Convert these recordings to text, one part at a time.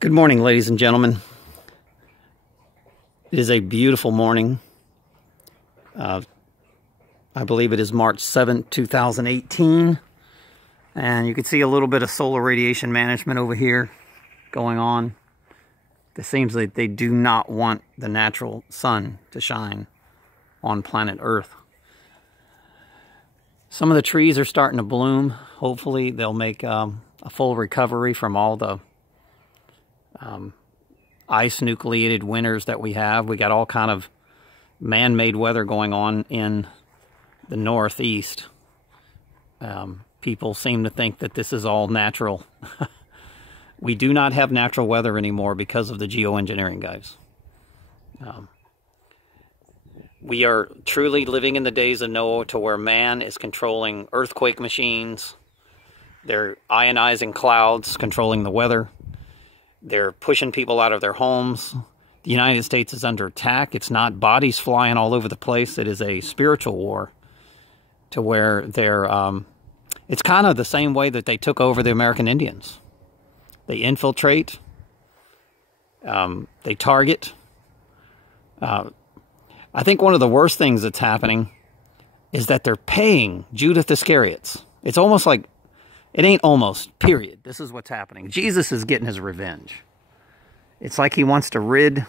Good morning, ladies and gentlemen. It is a beautiful morning. I believe it is March 7th, 2018. And you can see a little bit of solar radiation management over here going on. It seems like they do not want the natural sun to shine on planet Earth. Some of the trees are starting to bloom. Hopefully they'll make a full recovery from all the ice nucleated winters that we have. We got all kind of man-made weather going on in the Northeast. People seem to think that this is all natural. We do not have natural weather anymore because of the geoengineering, guys. We are truly living in the days of Noah, to where man is controlling earthquake machines. They're ionizing clouds, controlling the weather. They're pushing people out of their homes. The United States is under attack. It's not bodies flying all over the place. It is a spiritual war, to where they're... it's kind of the same way that they took over the American Indians. They infiltrate. They target. I think one of the worst things that's happening is that they're paying Judas Iscariots. It's almost like... It ain't almost, period. This is what's happening. Jesus is getting his revenge. It's like he wants to rid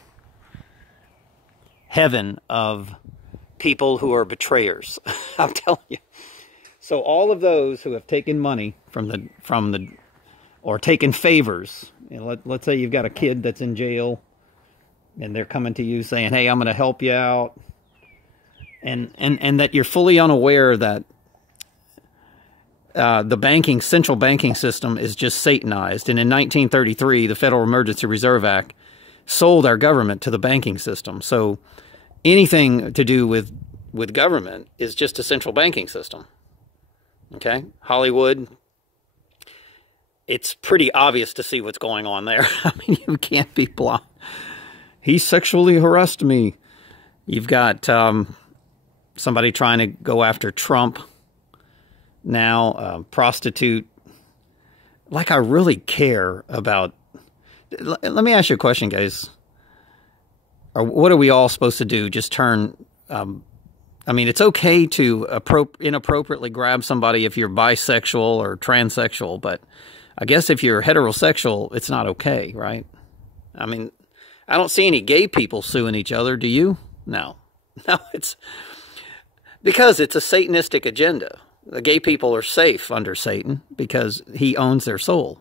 heaven of people who are betrayers. I'm telling you. So all of those who have taken money or taken favors, let's say you've got a kid that's in jail and they're coming to you saying, hey, I'm going to help you out. And that you're fully unaware that the central banking system is just satanized. And in 1933, the Federal Emergency Reserve Act sold our government to the banking system. So anything to do with government is just a central banking system. Okay? Hollywood, it's pretty obvious to see what's going on there. I mean, you can't be blind. He sexually harassed me. You've got somebody trying to go after Trump. Now, prostitute. Like, I really care about... Let me ask you a question, guys. What are we all supposed to do? Just turn... I mean, it's okay to inappropriately grab somebody if you're bisexual or transsexual, but I guess if you're heterosexual, it's not okay, right? I mean, I don't see any gay people suing each other, do you? No. No, it's... Because it's a Satanistic agenda. The gay people are safe under Satan because he owns their soul.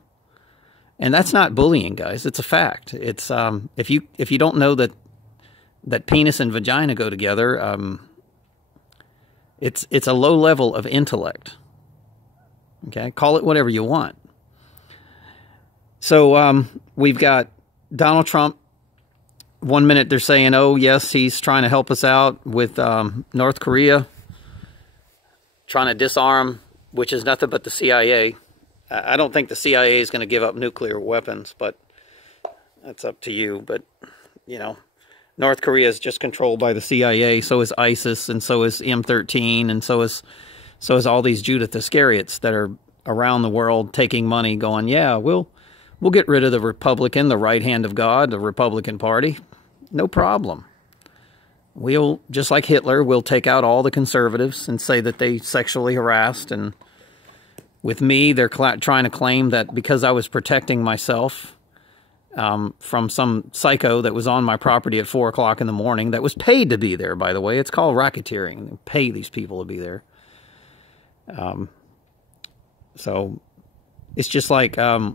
And that's not bullying, guys. It's a fact. It's if you don't know that penis and vagina go together, it's a low level of intellect. Okay? Call it whatever you want. So we've got Donald Trump. One minute they're saying, oh, yes, he's trying to help us out with North Korea, trying to disarm, which is nothing but the CIA. I don't think the CIA is going to give up nuclear weapons, but that's up to you. But, you know, North Korea is just controlled by the CIA. So is ISIS, and so is M13, and so is all these Judas Iscariots that are around the world taking money, going, yeah, we'll get rid of the Republican, the right hand of God, the Republican Party. No problem. We'll, just like Hitler, we'll take out all the conservatives and say that they sexually harassed. And with me, they're trying to claim that because I was protecting myself from some psycho that was on my property at 4 o'clock in the morning, that was paid to be there, by the way. It's called racketeering. They pay these people to be there. So it's just like I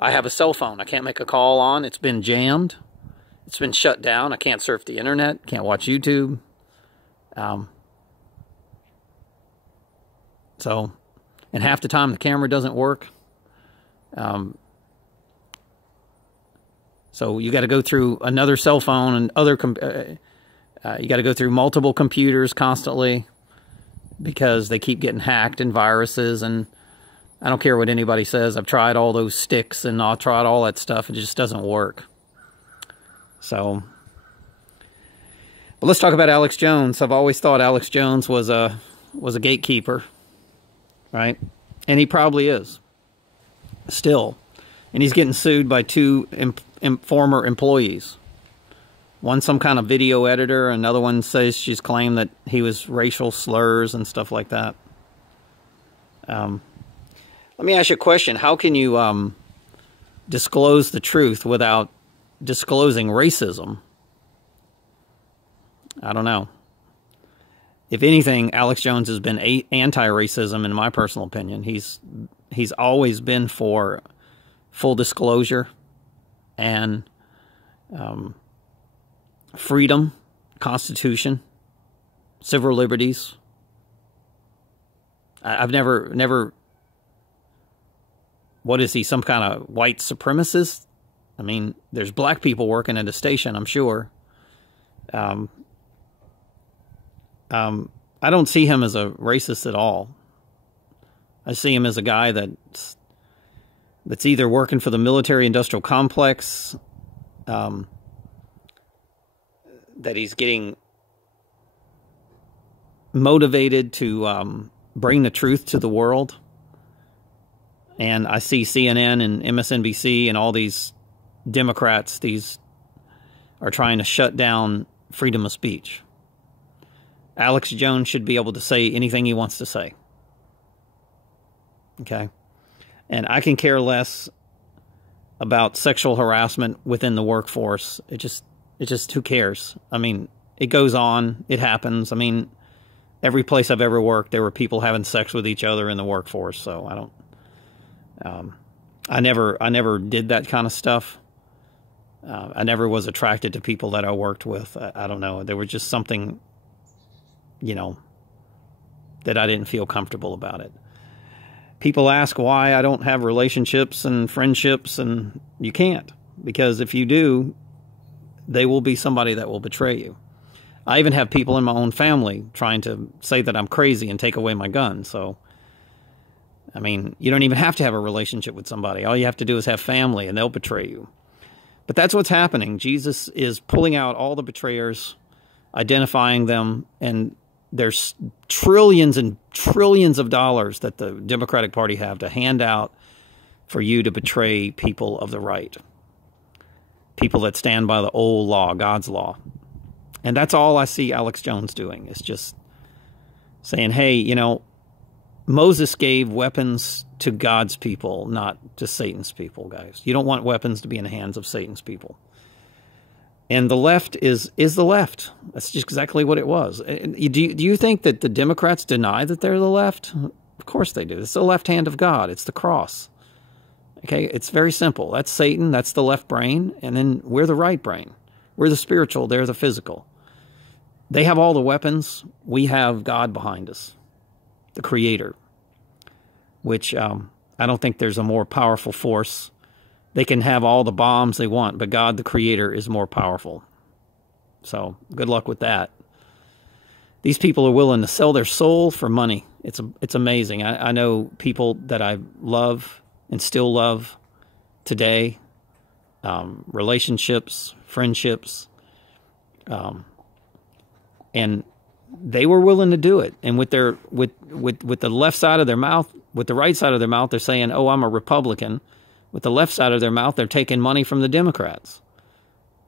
have a cell phone. I can't make a call on. It's been jammed. It's been shut down. I can't surf the internet. Can't watch YouTube. So, and half the time the camera doesn't work. So you got to go through another cell phone and you got to go through multiple computers constantly because they keep getting hacked and viruses. And I don't care what anybody says. I've tried all those sticks and I've tried all that stuff. It just doesn't work. So, but let's talk about Alex Jones. I've always thought Alex Jones was a gatekeeper, right? And he probably is still. And he's getting sued by two former employees. One some kind of video editor, another one says she's claimed that he was racial slurs and stuff like that. Let me ask you a question. How can you disclose the truth without disclosing racism? I don't know. If anything, Alex Jones has been anti-racism, in my personal opinion. He's always been for full disclosure and freedom, Constitution, civil liberties. I've never. What is he? Some kind of white supremacist? I mean, there's black people working at a station, I'm sure. I don't see him as a racist at all. I see him as a guy that's either working for the military-industrial complex, that he's getting motivated to bring the truth to the world. And I see CNN and MSNBC and all these Democrats, these are trying to shut down freedom of speech. Alex Jones should be able to say anything he wants to say. Okay? And I can care less about sexual harassment within the workforce. It just, who cares? I mean, it goes on. It happens. I mean, every place I've ever worked, there were people having sex with each other in the workforce. So I don't, I never did that kind of stuff. I never was attracted to people that I worked with. I don't know. There was just something, you know, that I didn't feel comfortable about it. People ask why I don't have relationships and friendships, and you can't. Because if you do, they will be somebody that will betray you. I even have people in my own family trying to say that I'm crazy and take away my gun. So, I mean, you don't even have to have a relationship with somebody. All you have to do is have family, and they'll betray you. But that's what's happening. Jesus is pulling out all the betrayers, identifying them, and there's trillions and trillions of dollars that the Democratic Party have to hand out for you to betray people of the right. People that stand by the old law, God's law. And that's all I see Alex Jones doing, is just saying, hey, you know, Moses gave weapons to God's people, not to Satan's people, guys. You don't want weapons to be in the hands of Satan's people. And the left is the left. That's just exactly what it was. Do you think that the Democrats deny that they're the left? Of course they do. It's the left hand of God. It's the cross. Okay, it's very simple. That's Satan. That's the left brain. And then we're the right brain. We're the spiritual. They're the physical. They have all the weapons. We have God behind us, the Creator, which I don't think there's a more powerful force. They can have all the bombs they want, but God, the Creator, is more powerful. So good luck with that. These people are willing to sell their soul for money. It's amazing. I know people that I love and still love today, relationships, friendships, and they were willing to do it. And with their with the left side of their mouth, with the right side of their mouth, they're saying, "Oh, I'm a Republican." With the left side of their mouth, they're taking money from the Democrats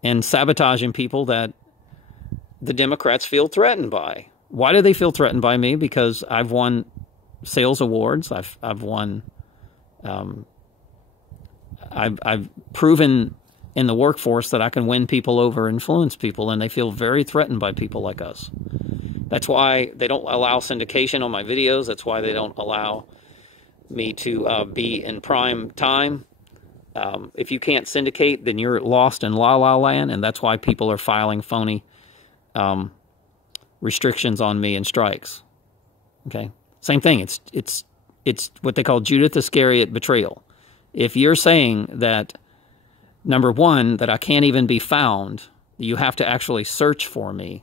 and sabotaging people that the Democrats feel threatened by. Why do they feel threatened by me? Because I've won sales awards. I've won. I've proven in the workforce that I can win people over, influence people, and they feel very threatened by people like us. That's why they don't allow syndication on my videos. That's why they don't allow me to be in prime time. If you can't syndicate, then you're lost in La La Land, and that's why people are filing phony restrictions on me and strikes. Okay, same thing. It's what they call Judas Iscariot betrayal. If you're saying that, number one, that I can't even be found, you have to actually search for me.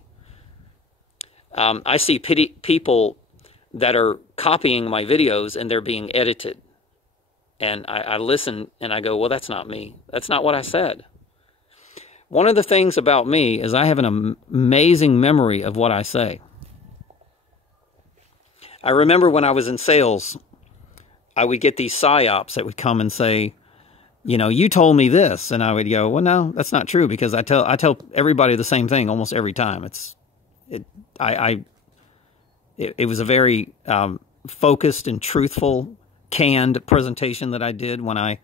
I see people that are copying my videos and they're being edited. And I listen and I go, well, that's not me. That's not what I said. One of the things about me is I have an amazing memory of what I say. I remember when I was in sales, I would get these psyops that would come and say, you know, you told me this. And I would go, well, no, that's not true, because I tell everybody the same thing almost every time. It was a very focused and truthful, canned presentation that I did when I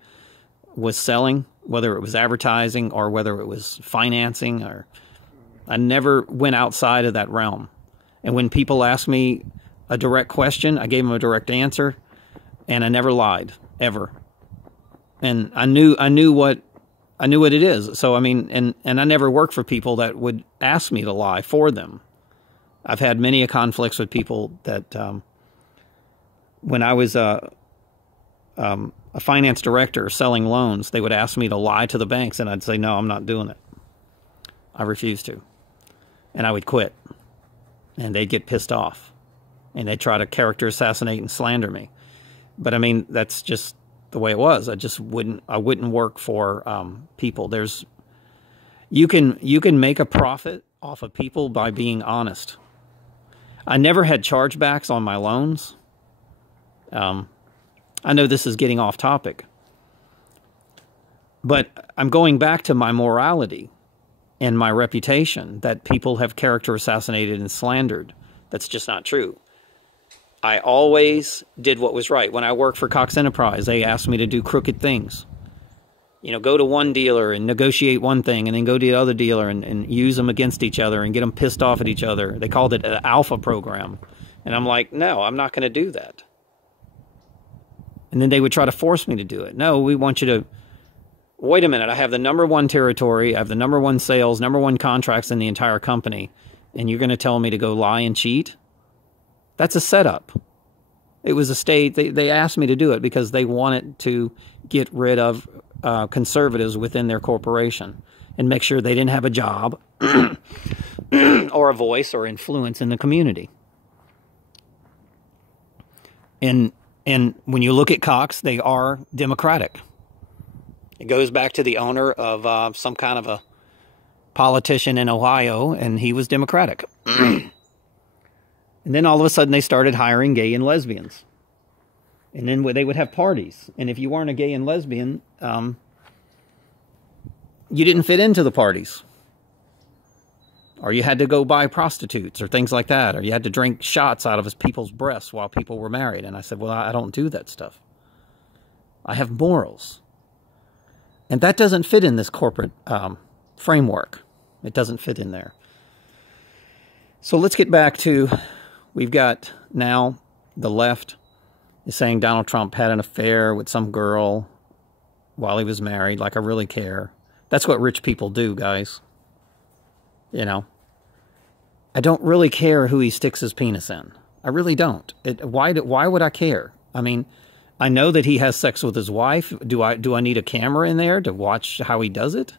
was selling, whether it was advertising or whether it was financing, or I never went outside of that realm. And when people asked me a direct question, I gave them a direct answer, and I never lied, ever. And I knew what it is. So, I mean, and I never worked for people that would ask me to lie for them. I've had many conflicts with people that, when I was a finance director selling loans, they would ask me to lie to the banks, and I'd say, no, I'm not doing it. I refuse to. And I would quit. And they'd get pissed off. And they'd try to character assassinate and slander me. But I mean, that's just the way it was. I wouldn't work for people. You can make a profit off of people by being honest. I never had chargebacks on my loans. I know this is getting off topic, but I'm going back to my morality and my reputation that people have character assassinated and slandered. That's just not true. I always did what was right. When I worked for Cox Enterprise, they asked me to do crooked things. You know, go to one dealer and negotiate one thing, and then go to the other dealer and use them against each other and get them pissed off at each other. They called it an alpha program. And I'm like, no, I'm not going to do that. And then they would try to force me to do it. No, we want you to, wait a minute, I have the #1 territory, I have the #1 sales, #1 contracts in the entire company, and you're going to tell me to go lie and cheat? That's a setup. It was a state, they asked me to do it because they wanted to get rid of conservatives within their corporation and make sure they didn't have a job or a voice or influence in the community. And when you look at Cox, they are Democratic. It goes back to the owner of some kind of a politician in Ohio, and he was Democratic. And then all of a sudden they started hiring gay and lesbians. And then they would have parties. And if you weren't a gay and lesbian, you didn't fit into the parties. Or you had to go buy prostitutes or things like that. Or you had to drink shots out of people's breasts while people were married. And I said, well, I don't do that stuff. I have morals. And that doesn't fit in this corporate framework. It doesn't fit in there. So let's get back to, we've got now the left is saying Donald Trump had an affair with some girl while he was married. Like, I really care. That's what rich people do, guys. You know, I don't really care who he sticks his penis in. I really don't. Why would I care? I mean, I know that he has sex with his wife. Do I need a camera in there to watch how he does it?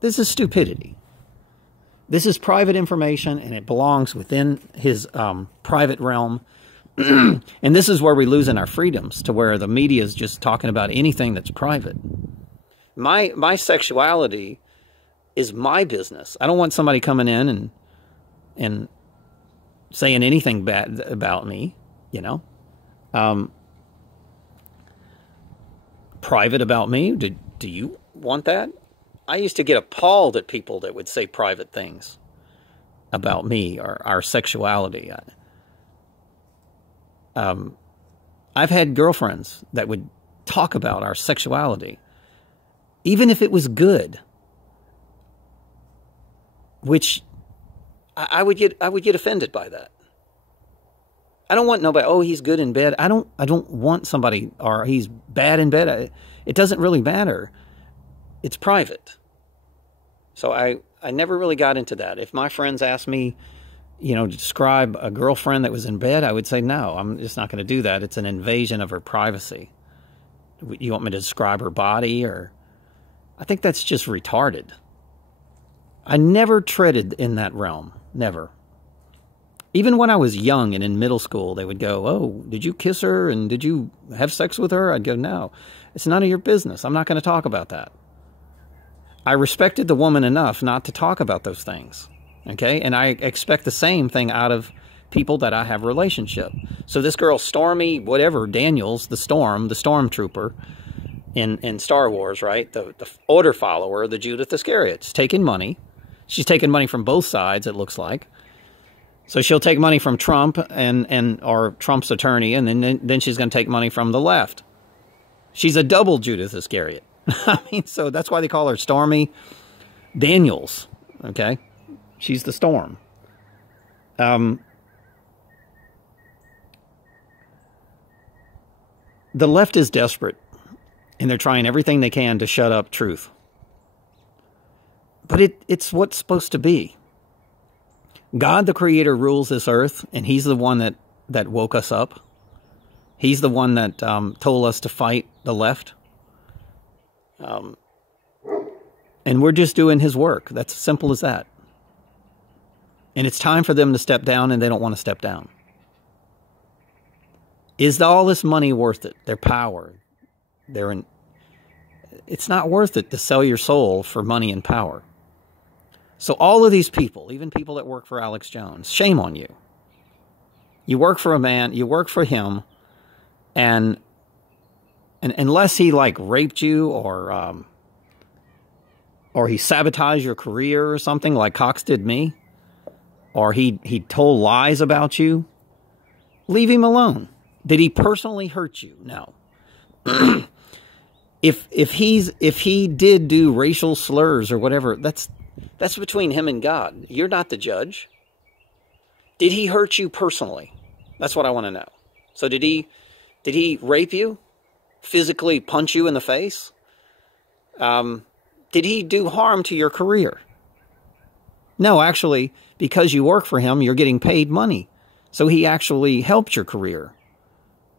This is stupidity. This is private information, and it belongs within his private realm. And this is where we lose in our freedoms, to where the media is just talking about anything that's private. My sexuality is my business. I don't want somebody coming in and saying anything bad about me, you know. Private about me? Do you want that? I used to get appalled at people that would say private things about me or our sexuality. I've had girlfriends that would talk about our sexuality, even if it was good, which I would get offended by that. I don't want nobody, oh, he's good in bed. I don't want somebody, or he's bad in bed. It doesn't really matter. It's private. So I never really got into that. If my friends asked me, you know, to describe a girlfriend that was in bed, I would say, no, I'm just not going to do that. It's an invasion of her privacy. You want me to describe her body? Or I think that's just retarded. I never treaded in that realm. Never. Even when I was young and in middle school, they would go, oh, did you kiss her? And did you have sex with her? I'd go, no, it's none of your business. I'm not going to talk about that. I respected the woman enough not to talk about those things. Okay? And I expect the same thing out of people that I have a relationship. So this girl, Stormy, whatever, Daniels, the stormtrooper, in Star Wars, right? The order follower, the Judith Iscariot's taking money. She's taking money from both sides, it looks like. So she'll take money from Trump or Trump's attorney, and then she's going to take money from the left. She's a double Judith Iscariot. I mean, so that's why they call her Stormy Daniels, okay? She's the storm. The left is desperate, and they're trying everything they can to shut up truth. But it's what's supposed to be. God, the Creator, rules this earth, and He's the one that woke us up. He's the one that told us to fight the left. And we're just doing His work. That's as simple as that. And it's time for them to step down, and they don't want to step down. Is all this money worth it? Their power. It's not worth it to sell your soul for money and power. So all of these people, even people that work for Alex Jones, shame on you. You work for a man, you work for him, and unless he like raped you or he sabotaged your career or something like Cox did me, or he told lies about you, leave him alone. Did he personally hurt you? No. If he did do racial slurs or whatever, that's between him and God. You're not the judge. Did he hurt you personally? That's what I want to know. So did he rape you? Physically punch you in the face? Did he do harm to your career? No, actually, because you work for him, you're getting paid money. So he actually helped your career.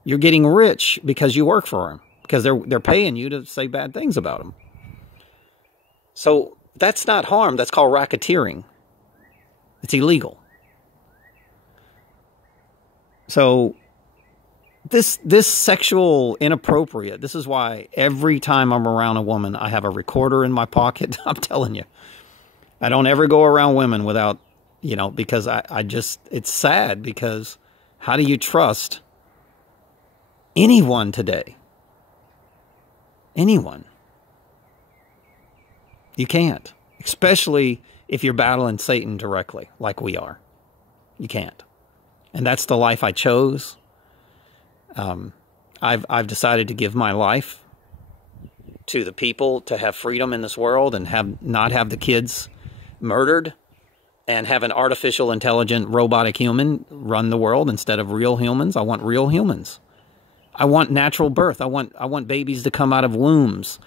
You're getting rich because you work for him. Because they're paying you to say bad things about him. So that's not harm. That's called racketeering. It's illegal. So this sexual inappropriate, this is why every time I'm around a woman, I have a recorder in my pocket. I'm telling you. I don't ever go around women without, because I just, it's sad because how do you trust anyone today? Anyone. You can't. Especially if you're battling Satan directly, like we are. You can't. And that's the life I chose. I've decided to give my life to the people to have freedom in this world and not have the kids murdered and have an artificial, intelligent, robotic human run the world instead of real humans. I want real humans. I want natural birth. I want babies to come out of wombs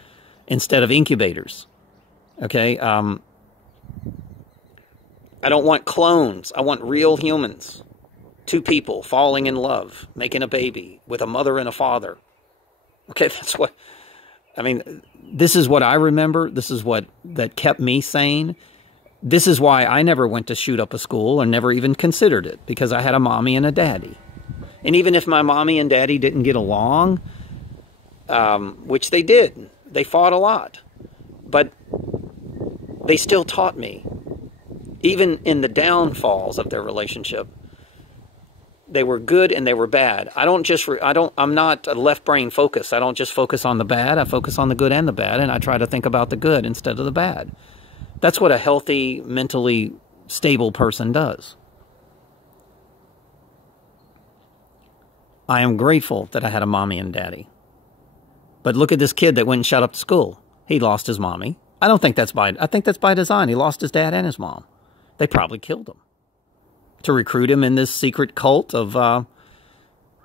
instead of incubators. Okay? I don't want clones. I want real humans. Two people falling in love, making a baby with a mother and a father. Okay, that's what... I mean, this is what I remember. This is that kept me sane. This is why I never went to shoot up a school or never even considered it, because I had a mommy and a daddy. And even if my mommy and daddy didn't get along, which they did, they fought a lot, but they still taught me, even in the downfalls of their relationship, they were good and they were bad. I'm not a left brain focus. I don't just focus on the bad. I focus on the good and the bad, and I try to think about the good instead of the bad. That's what a healthy, mentally stable person does. I am grateful that I had a mommy and daddy. But look at this kid that went and shut up the school. He lost his mommy. I think that's by design. He lost his dad and his mom. They probably killed him to recruit him in this secret cult of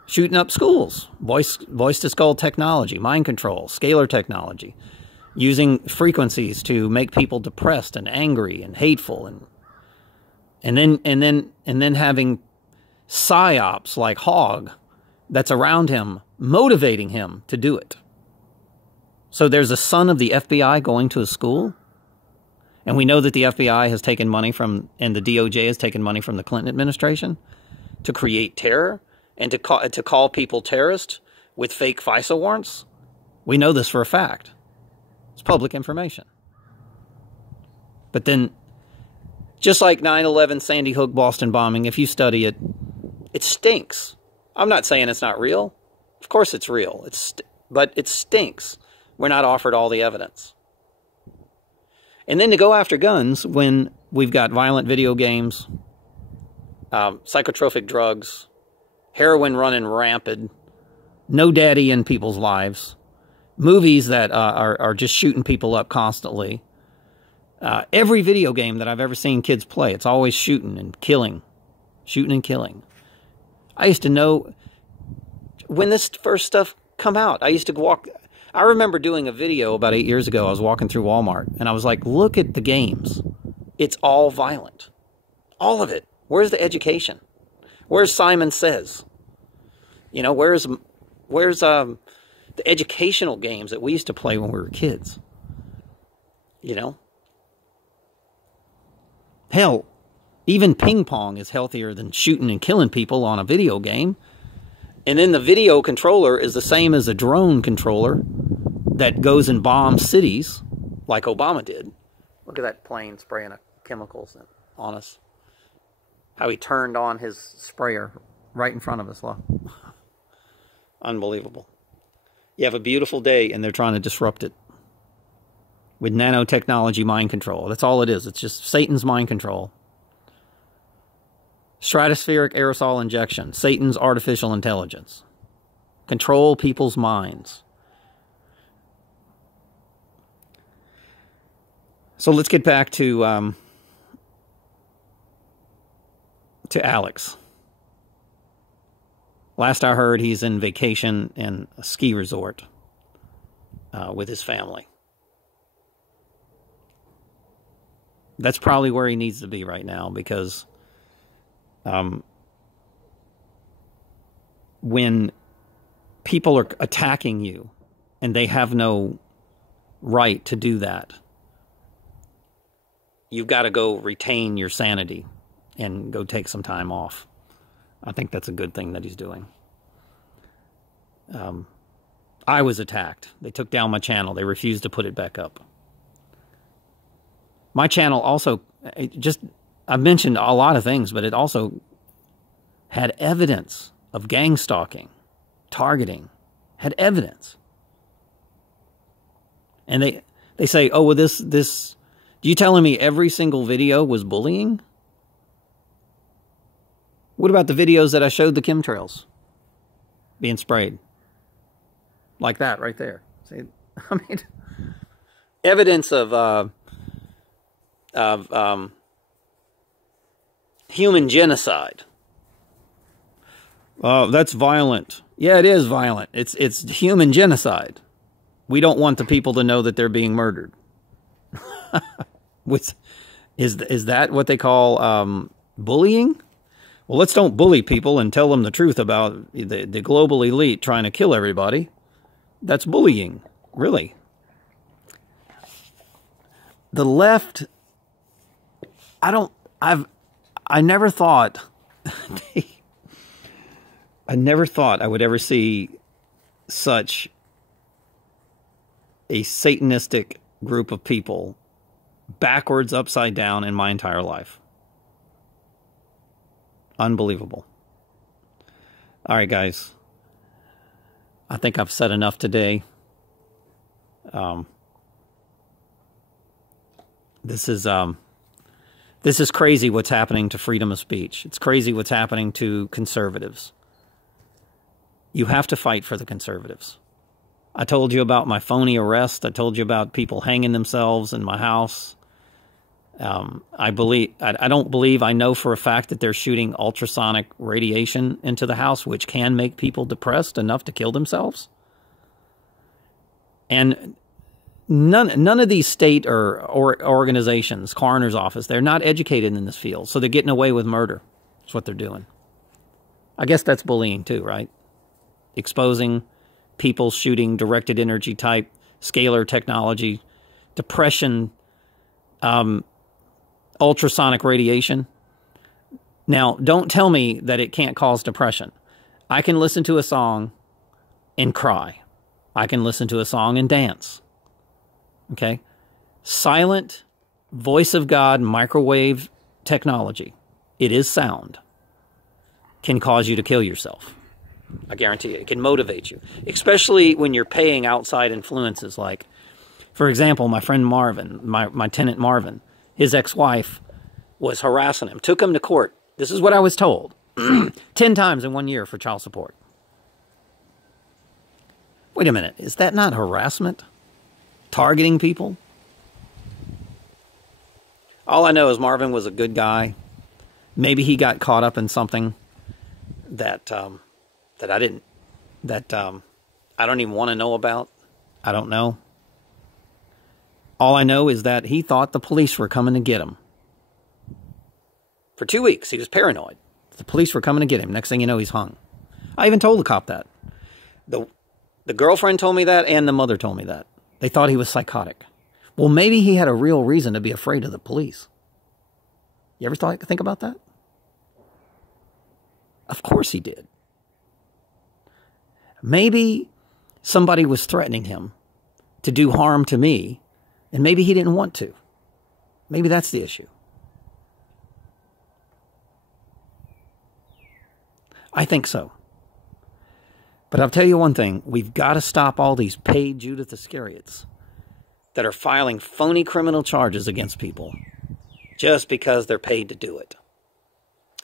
shooting up schools. Voice-to-skull technology, mind control, scalar technology, using frequencies to make people depressed and angry and hateful, and then having psyops like Hogg that's around him, motivating him to do it. So there's a son of the FBI going to a school, and we know that the FBI has taken money from, and the DOJ has taken money from the Clinton administration to create terror and to call people terrorists with fake FISA warrants. We know this for a fact. It's public information. But then, just like 9/11, Sandy Hook, Boston bombing, if you study it, it stinks. I'm not saying it's not real. Of course it's real. But it stinks We're not offered all the evidence. And then to go after guns when we've got violent video games, psychotropic drugs, heroin running rampant, no daddy in people's lives, movies that are just shooting people up constantly. Every video game that I've ever seen kids play, it's always shooting and killing. Shooting and killing. I used to know when this first stuff come out. I used to walk. I remember doing a video about 8 years ago. I was walking through Walmart and I was like, look at the games. It's all violent. All of it. Where's the education? Where's Simon Says? You know, where's the educational games that we used to play when we were kids? You know? Hell, even ping pong is healthier than shooting and killing people on a video game. And then the video controller is the same as a drone controller that goes and bombs cities like Obama did. Look at that plane spraying chemicals on us. How he turned on his sprayer right in front of us. Unbelievable. You have a beautiful day and they're trying to disrupt it with nanotechnology mind control. That's all it is. It's just Satan's mind control. Stratospheric aerosol injection. Satan's artificial intelligence. Control people's minds. So let's get back to Alex. Last I heard, he's in vacation in a ski resort with his family. That's probably where he needs to be right now, because when people are attacking you and they have no right to do that, you've got to go retain your sanity and go take some time off. I think that's a good thing that he's doing. I was attacked. They took down my channel. They refused to put it back up. My channel also, I've mentioned a lot of things, but it also had evidence of gang stalking, targeting, had evidence. And they say, oh, well, this, you telling me every single video was bullying? What about the videos that I showed the chemtrails being sprayed? Like that right there. See, I mean, evidence of human genocide. Oh, that's violent. Yeah, it is violent. It's human genocide. We don't want the people to know that they're being murdered. Is that what they call bullying? Well, let's don't bully people and tell them the truth about the global elite trying to kill everybody. That's bullying, really. The left, I never thought I would ever see such a satanistic group of people backwards, upside down in my entire life. Unbelievable. All right, guys. I think I've said enough today. This is crazy what's happening to freedom of speech. It's crazy what's happening to conservatives. You have to fight for the conservatives. I told you about my phony arrest. I told you about people hanging themselves in my house. I know for a fact that they're shooting ultrasonic radiation into the house, which can make people depressed enough to kill themselves. And none of these state or organizations, coroner's office, they're not educated in this field, so they're getting away with murder. That's what they're doing. I guess that's bullying too, right? Exposing people shooting directed energy type, scalar technology, depression, ultrasonic radiation. Now, don't tell me that it can't cause depression. I can listen to a song and cry. I can listen to a song and dance. Okay? Silent, voice of God, microwave technology. It is sound. Can cause you to kill yourself. I guarantee you. It can motivate you, especially when you're paying outside influences. Like, for example, my friend Marvin, my tenant Marvin, his ex-wife was harassing him, took him to court. This is what I was told. 10 times in 1 year for child support. Wait a minute. Is that not harassment? Targeting people? All I know is Marvin was a good guy. Maybe he got caught up in something that I don't even want to know about. I don't know. All I know is that he thought the police were coming to get him. For 2 weeks, he was paranoid. The police were coming to get him. Next thing you know, he's hung. I even told the cop that. The girlfriend told me that, and the mother told me that. They thought he was psychotic. Well, maybe he had a real reason to be afraid of the police. You ever think about that? Of course he did. Maybe somebody was threatening him to do harm to me, and maybe he didn't want to. Maybe that's the issue. I think so. But I'll tell you one thing. We've got to stop all these paid Judas Iscariots that are filing phony criminal charges against people just because they're paid to do it.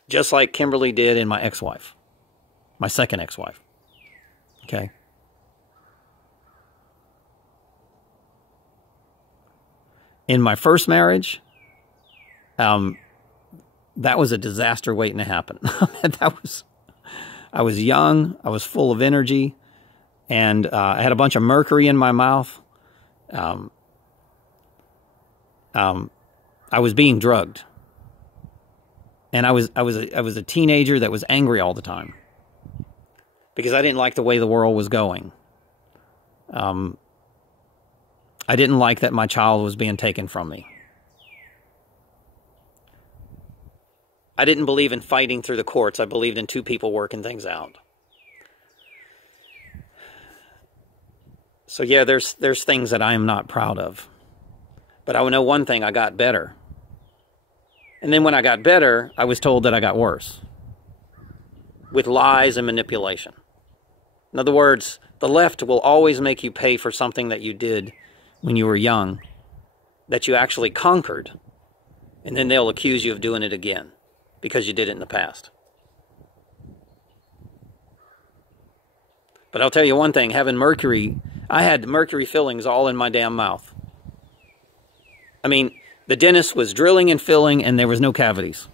Just like Kimberly did in my ex-wife. My second ex-wife. Okay? In my first marriage, that was a disaster waiting to happen. I was young, I was full of energy, and I had a bunch of mercury in my mouth. I was being drugged. And I was a teenager that was angry all the time because I didn't like the way the world was going. I didn't like that my child was being taken from me. I didn't believe in fighting through the courts. I believed in two people working things out. So yeah, there's things that I am not proud of. But I know one thing, I got better. And then when I got better, I was told that I got worse. With lies and manipulation. In other words, the left will always make you pay for something that you did when you were young, that you actually conquered, and then they'll accuse you of doing it again because you did it in the past. But I'll tell you one thing, having mercury, I had mercury fillings all in my damn mouth. I mean, the dentist was drilling and filling and there was no cavities.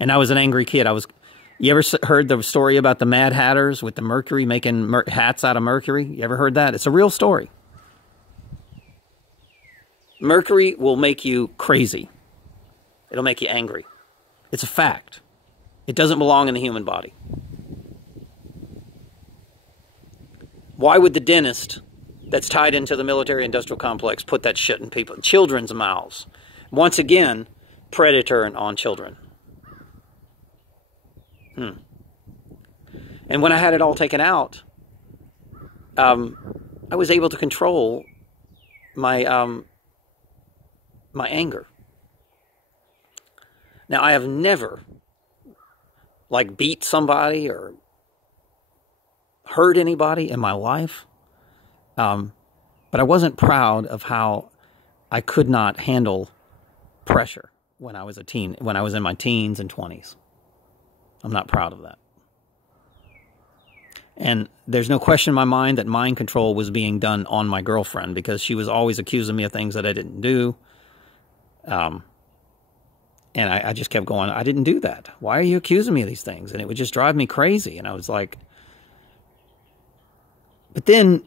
And I was an angry kid. You ever heard the story about the Mad Hatters with the mercury, making hats out of mercury? You ever heard that? It's a real story. Mercury will make you crazy. It'll make you angry. It's a fact. It doesn't belong in the human body. Why would the dentist that's tied into the military-industrial complex put that shit in children's mouths? Once again, predator on children. And when I had it all taken out, I was able to control my my anger. Now, I have never, like, beat somebody or hurt anybody in my life, but I wasn't proud of how I could not handle pressure when I was when I was in my teens and 20s. I'm not proud of that. And there's no question in my mind that mind control was being done on my girlfriend because she was always accusing me of things that I didn't do. And I just kept going, I didn't do that. Why are you accusing me of these things? And it would just drive me crazy. And I was like, but then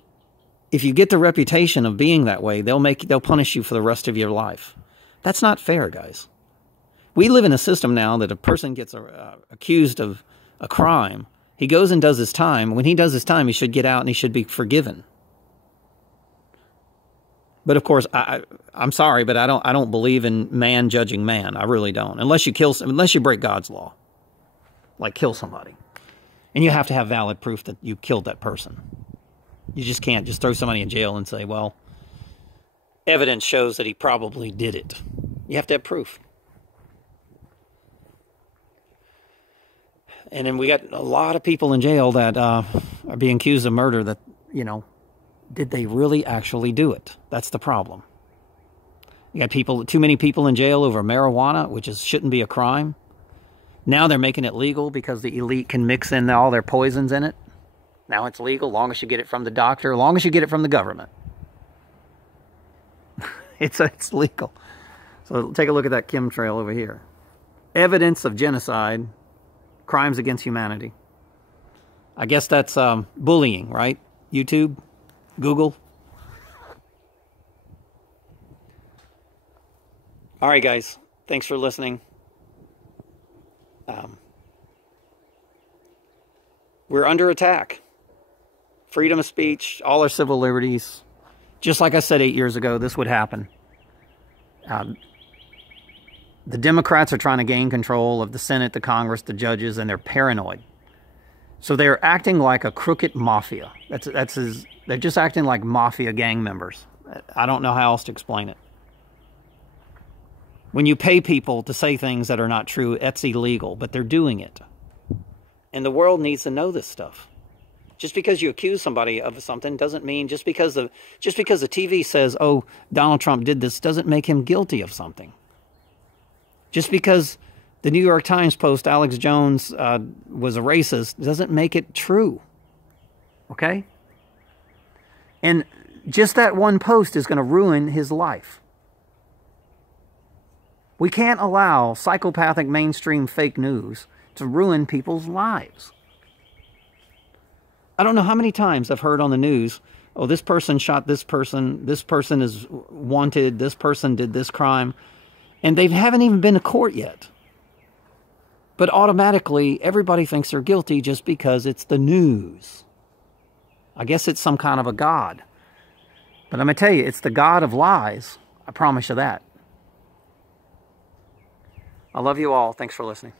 if you get the reputation of being that way, they'll punish you for the rest of your life. That's not fair, guys. We live in a system now that a person gets accused of a crime. He goes and does his time. When he does his time, he should get out and he should be forgiven. But of course, I'm sorry, but I don't believe in man judging man. I really don't. Unless you break God's law, like kill somebody, and you have to have valid proof that you killed that person. You just can't just throw somebody in jail and say, well, evidence shows that he probably did it. You have to have proof. And then we got a lot of people in jail that are being accused of murder that, you know, did they really actually do it? That's the problem. You got people, too many people in jail over marijuana, which shouldn't be a crime. Now they're making it legal because the elite can mix in all their poisons in it. Now it's legal, long as you get it from the doctor, long as you get it from the government. It's legal. So take a look at that chemtrail over here. Evidence of genocide, crimes against humanity. I guess that's bullying, right? YouTube, Google. All right, guys. Thanks for listening. We're under attack. Freedom of speech, all our civil liberties. Just like I said 8 years ago, this would happen. The Democrats are trying to gain control of the Senate, the Congress, the judges, and they're paranoid. So they're acting like a crooked mafia. They're just acting like mafia gang members. I don't know how else to explain it. When you pay people to say things that are not true, it's illegal, but they're doing it. And the world needs to know this stuff. Just because you accuse somebody of something doesn't mean, just because the TV says, oh, Donald Trump did this, doesn't make him guilty of something. Just because the New York Times post Alex Jones was a racist doesn't make it true. Okay? And just that one post is going to ruin his life. We can't allow psychopathic mainstream fake news to ruin people's lives. I don't know how many times I've heard on the news, oh, this person shot this person is wanted, this person did this crime, and they haven't even been to court yet. But automatically, everybody thinks they're guilty just because it's the news. I guess it's some kind of a god. But I'm going to tell you, it's the god of lies. I promise you that. I love you all. Thanks for listening.